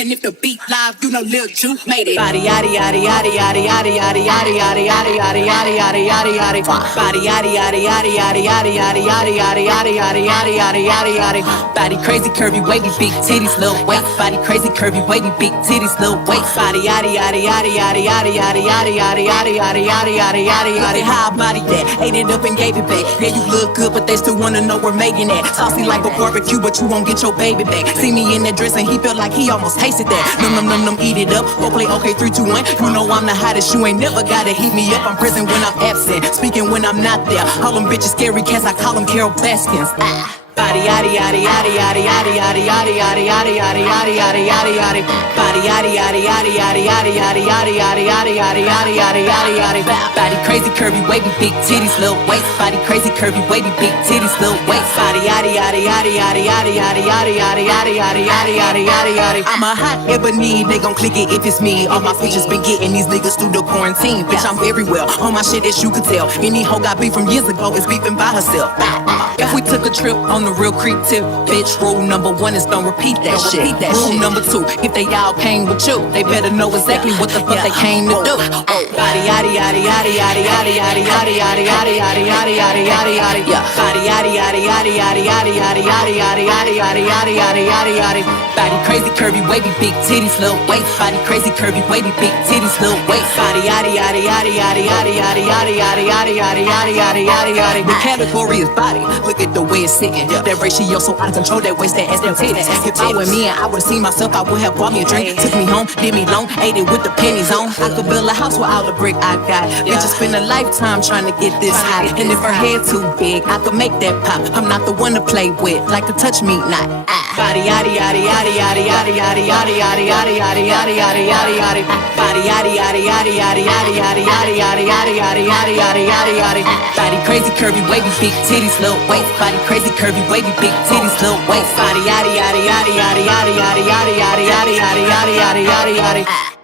And if the beat live, you know Lil Ju made it. Body yaddy yaddy yaddy yaddy yaddy yaddy yaddy yaddy yaddy yaddy yaddy yaddy yaddy yaddy. Body yaddy yaddy yaddy yaddy yaddy yaddy yaddy yaddy yaddy yaddy yaddy yaddy yaddy yaddy. Body crazy curvy wavy big titties little waist. Body crazy curvy wavy big titties little waist. Body yaddy yaddy yaddy yaddy yaddy yaddy yaddy yaddy yaddy yaddy yaddy yaddy yaddy yaddy. How I body that? Ate it up and gave it back. Yeah, you look good, but they still wanna know we're making that. Saucy like a barbecue, but you won't get your baby back. See me in that dress and he felt like he almost tasted that. Num num num num, eat it up. Go play okay, 3, 2, 1. You know I'm the hottest. You ain't never gotta heat me up. I'm present when I'm absent, speaking when I'm not there. All them bitches scary cats, I call them Carol Baskins. Body yaddy yaddy yaddy yaddy yaddy yaddy yaddy yaddy yaddy yaddy yaddy yaddy yaddy yaddy. Body yaddy yaddy yaddy yaddy yaddy yaddy yaddy yaddy yaddy yaddy yaddy yaddy yaddy yaddy. Body crazy curvy wavy big titties little waist. Body crazy curvy wavy big titties little waist. Body yaddy yaddy yaddy yaddy yaddy yaddy yaddy yaddy yaddy yaddy yaddy yaddy yaddy yaddy. I'm a hot Ebminor, they gon' click it if it's me. All my features been getting these niggas through the quarantine. Bitch, I'm very well on my shit as you could tell. Any hoe got beef from years ago is beefing by herself. If we took a trip on the real creep tip, bitch, rule number 1 is don't repeat that shit. Rule number 2, if they all came with you, they better know exactly what the fuck they came to do. Body yaddy yaddy yaddy yaddy yaddy yaddy yaddy yaddy yaddy yaddy yaddy yaddy yaddy yaddy. Body yaddy yaddy yaddy yaddy yaddy yaddy yaddy yaddy yaddy yaddy yaddy yaddy yaddy yaddy. Body crazy curvy wavy big titties little waist. Body crazy curvy wavy big titties little waist. Body yaddy yaddy yaddy yaddy yaddy yaddy yaddy yaddy yaddy yaddy yaddy yaddy yaddy yaddy. The category is body. Look at the way it's sitting. That ratio so out of control. That waist, that ass, them titties. If I were me and I would've seen myself, I would have bought me a drink. Took me home, did me long, ate it with the pennies on. I could build a house with all the brick I got. Bitches spend a lifetime trying to get this high. And if her head too big, I could make that pop. I'm not the one to play with, like to touch me, not. Body yaddy yaddy yaddy yaddy yaddy yaddy yaddy yaddy yaddy yaddy yaddy yaddy yaddy yaddy. Body yaddy yaddy yaddy yaddy yaddy yaddy yaddy yaddy yaddy yaddy yaddy yaddy yaddy yaddy. Body crazy curvy wavy big titties little waist. Body crazy curvy wavy big titties little waist. Body yaddy yaddy yaddy yaddy yaddy yaddy yaddy yaddy yaddy yaddy yaddy yaddy yaddy yaddy.